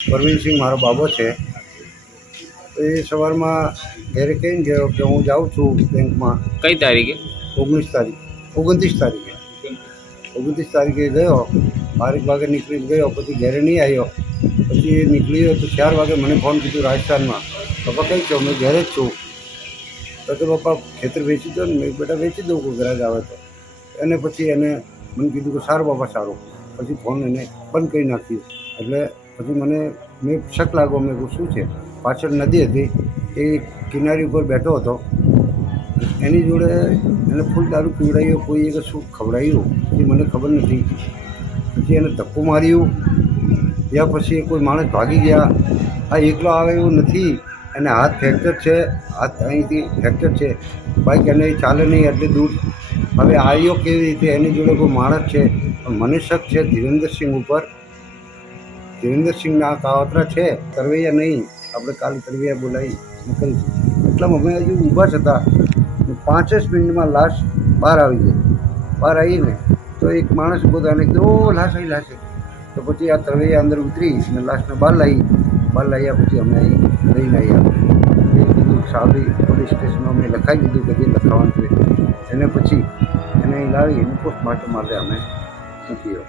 પરવીનસિંહ મારો બાબો છે. તો એ સવારમાં ઘરે કહીને ગયો કે હું જાઉં છું બેંકમાં. કઈ તારીખે? 29 તારીખે ગયો. 12 વાગે નીકળી ગયો, પછી ઘરે નહીં આવ્યો. પછી નીકળ્યો તો 4 વાગે મને ફોન કીધું રાજસ્થાનમાં. પપ્પા કઈ છો? મેં ઘરે જ છું. તો કે પપ્પા ખેતર વેચી દો ને. મેં બેટા વેચી દઉં કોઈ ગ્રાહક આવે તો. અને પછી એને મને કીધું કે સારું બાપા સારું. પછી ફોન એને બંધ કરી નાખ્યું. એટલે પછી મેં શક લાગ્યો. મેં કહું શું છે? પાછળ નદી હતી, એ કિનારી ઉપર બેઠો હતો. એની જોડે એને ફૂલ દારૂ પીવડાવ્યો, કોઈ એક શું ખવડાવ્યું એ મને ખબર નથી. પછી એને ધક્કો માર્યું, યા પછી કોઈ માણસ ભાગી ગયા. આ એકલો આવે એવું નથી. એને હાથ ફ્રેક્ચર છે, હાથ અહીંથી ફ્રેક્ચર છે. બાઈક એને ચાલે નહીં એટલે દૂર. હવે આવ્યો કેવી રીતે? એની જોડે કોઈ માણસ છે, પણ મને શક છે ધીરેન્દ્રસિંહ ઉપર. ધીરેન્દ્રસિંહના કાવતરા છે, તરવૈયા નહીં. આપણે કાલે તરવૈયા બોલાવી નીકળીશું. એટલામાં અમે હજુ ઊભા જ હતા. 5 જ મિનિટમાં લાશ બહાર આવી ગઈ. બહાર આવીને તો એક માણસ ઊભો હતો, એને કીધું ઓ લાશ આવી. તો પછી આ તરવૈયા અંદર ઉતરી અને લાશને બહાર લાવ્યા. પછી અમે અહીં લઈને આવ્યા. એ કીધું સાબરી પોલીસ સ્ટેશનમાં અમે લખાવી દીધું કે જે લખાવાનું છે. એને પછી એને અહીં લાવી એને પોસ્ટમોર્ટમ માટે અમે મૂક્યો.